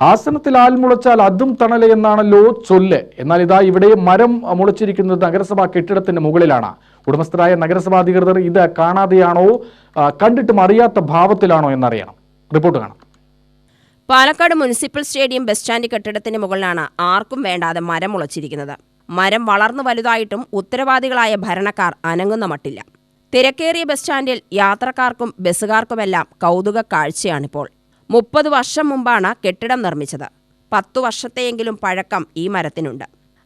ആസനത്തിൽ all മുളച്ചാൽ അതും തണൽ എന്നാണല്ലോ ചൊല്ല്. എന്നാൽ ഇതാ ഇവിടെ മരം മുളച്ചിരിക്കുന്നത് നഗരസഭാ കെട്ടിടത്തിന്റെ മുകളിലാണ്. ഉടമസ്ഥരായ നഗരസഭാ അധികൃതർ ഇത് കാണാതെയാണോ കണ്ടിട്ടും അറിയാത്ത ഭാവത്തിലാണോ എന്നറിയണം. റിപ്പോർട്ട് കാണാം. Palakkad municipal stadium bus stand കെട്ടിടത്തിന് മുകളിലാണ് ആർക്കും വേണ്ടാതെ മരം മുളച്ചിരിക്കുന്നത്. മരം വളർന്നു വലുതായിട്ടും ഉത്തരവാദികളായ ഭരണക്കാർ അനങ്ങുന്ന മട്ടില്ല. തിരക്കേറിയ ബസ് സ്റ്റാൻഡിൽ യാത്രക്കാർക്കും ബസ്സുകാർക്കുമെല്ലാം കൗതുക കാഴ്ചയാണിപ്പോൾ. മുപ്പത് വർഷം മുമ്പാണ് കെട്ടിടം നിർമ്മിച്ചത്. പത്തു വർഷത്തെയെങ്കിലും പഴക്കം ഈ മരത്തിനുണ്ട്.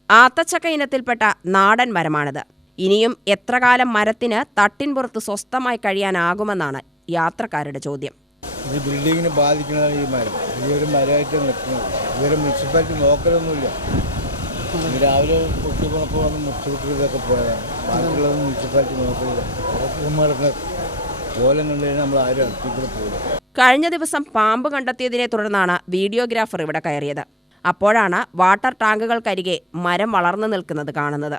ആത്തച്ചക്ക ഇനത്തിൽപ്പെട്ട നാടൻ മരമാണിത്. ഇനിയും എത്ര കാലം മരത്തിന് തട്ടിൻപുറത്ത് സ്വസ്ഥമായി കഴിയാനാകുമെന്നാണ് യാത്രക്കാരുടെ ചോദ്യം. ഈ ബിൽഡിങ്ങിന് ബാധിക്കുന്നതാണ് ഈ മരം. ഈ ഒരു മരമായിട്ട് നിൽക്കുന്നത്. ഇതുവരെ മുനിസിപ്പാലിറ്റി നോക്കലൊന്നുമില്ല. രാവിലെ കുട്ടി പോണപ്പോൾ വന്ന് ഇതൊക്കെ പോയതാണ്. ബാക്കിയുള്ളതൊന്നും മുനിസിപ്പാലിറ്റി നോക്കില്ല ഇവന്മാരൊക്കെ കോലം നമ്മൾ ആരും കഴിഞ്ഞ ദിവസം പാമ്പ് കണ്ടെത്തിയതിനെ തുടർന്നാണ് വീഡിയോഗ്രാഫർ ഇവിടെ കയറിയത്. അപ്പോഴാണ് വാട്ടർ ടാങ്കുകൾക്കരികെ മരം വളർന്നു നിൽക്കുന്നത് കാണുന്നത്.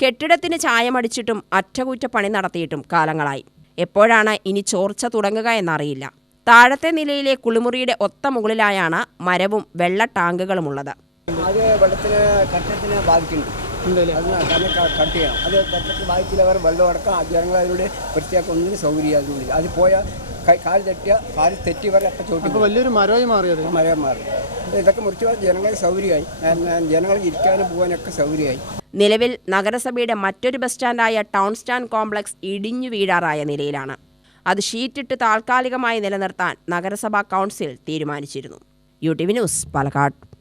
കെട്ടിടത്തിന് ചായമടിച്ചിട്ടും അറ്റകുറ്റപ്പണി നടത്തിയിട്ടും കാലങ്ങളായി. എപ്പോഴാണ് ഇനി ചോർച്ച തുടങ്ങുക എന്നറിയില്ല. താഴത്തെ നിലയിലെ കുളിമുറിയുടെ ഒത്ത മുകളിലായാണ് മരവും വെള്ള ടാങ്കുകളുമുള്ളത്. അത് വെള്ളത്തിന് കട്ടത്തിന് ബാധിക്കുന്നുണ്ട്. അത് കാരണം ക- കട്ട് ചെയ്യണം അത് കട്ടത്തിന് ബാധിച്ചില്ല അവർ വെള്ളം അടക്കം ജനങ്ങൾ അതിലൂടെ വൃത്തിയാക്കാൻ ഒന്നിനും സൗകര്യം അതിനുള്ളിൽ അത് പോയാൽ കൈ- കാൽ തെറ്റിയ കാൽ തെറ്റി വരെ അപ്പം ചോട്ടി വലിയൊരു മരമായി മാറിയത് മരം മാറി. ഇതൊക്കെ മുറിച്ച് ജനങ്ങൾക്ക് സൗകര്യമായി. ജനങ്ങൾക്ക് ഇരിക്കാനും പോകാനൊക്കെ സൗകര്യമായി. നിലവിൽ നഗരസഭയുടെ മറ്റൊരു ബസ് സ്റ്റാൻഡായ ടൗൺ സ്റ്റാൻഡ് കോംപ്ലക്സ് ഇടിഞ്ഞു വീഴാറായ നിലയിലാണ്. അത് ഷീറ്റിട്ട് താൽക്കാലികമായി നിലനിർത്താൻ നഗരസഭാ കൗൺസിൽ തീരുമാനിച്ചിരുന്നു. U T V news Palakkad.